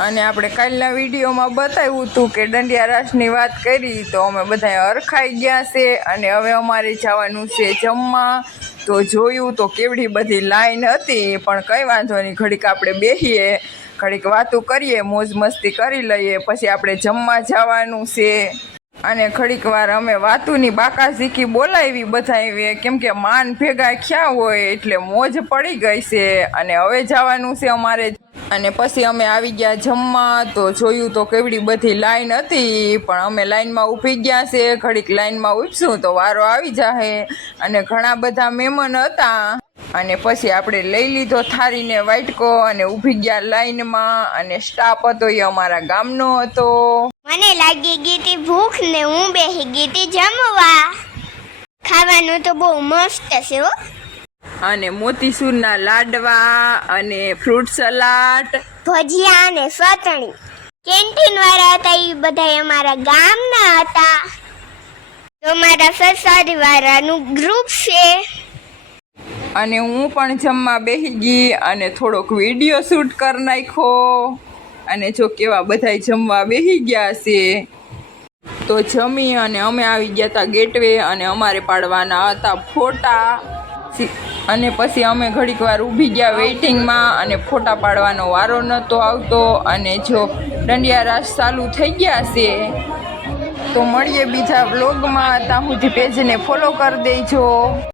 અને આપણે કાલના વિડીયોમાં બતાવ્યું હતું કે દંડિયા રાસની વાત કરી તો અમે બધા હરખાઈ ગયા છે અને હવે અમારે જવાનું છે જમવા. તો જોયું તો કેવડી બધી લાઈન હતી, પણ કંઈ વાંધો નહીં, ઘડીક આપણે બેસીએ, ઘડીક વાતું કરીએ, મોજ મસ્તી કરી લઈએ, પછી આપણે જમવા જવાનું છે. અને ઘડીક વાર અમે વાતુની બાકાઝીકી બોલાવી બધાએ, કેમ કે માન ભેગા ખ્યા હોય એટલે મોજ પડી ગઈ છે. અને હવે જવાનું છે અમારે. અને પછી અમે આવી ગયા જમવા. તો જોયું તો કેવડી બધી લાઈન હતી, પણ અમે લાઈનમાં ઊભી ગયા છે, ઘડીક લાઈનમાં ઊભશું તો વારો આવી જાહે. અને ઘણા બધા મહેમાન હતા. અને પછી આપણે લઈ લીધો થારીને વાટકો અને ઊભી ગયા લાઈનમાં. અને સ્ટાફ હતો એ અમારા ગામનો હતો. મને લાગી ગઈ હતી ભૂખ ને હું બેસી ગઈ હતી જમવા. ખાવાનું તો બહુ મસ્ત છે હો. અને મોતીસૂરના લાડવા અને ફ્રૂટ સલાડ, ભજીયા અને ચટણી. કેન્ટીન વાળા હતા એ બધા અમારા ગામના હતા. તો મારા સસરારી વાળાનું ગ્રુપ છે. અને હું પણ જમવા બેસી ગઈ અને થોડોક વિડીયો શૂટ કરી નાખ્યો. અને જો કેવા બધાય જમવા બેસી ગયા છે. તો જમી અને અમે આવી ગયા હતા ગેટવે અને અમારે પાડવાના હતા ફોટા. અને પછી અમે ઘડીક વાર ઊભી ગયા વેઇટિંગમાં અને ફોટા પાડવાનો વારો નહોતો આવતો. અને જો દંડિયા રાસ ચાલુ થઈ ગયા છે. તો મળીએ બીજા વ્લોગમાં. ત્યાં સુધી પેજને ફોલો કરી દેજો.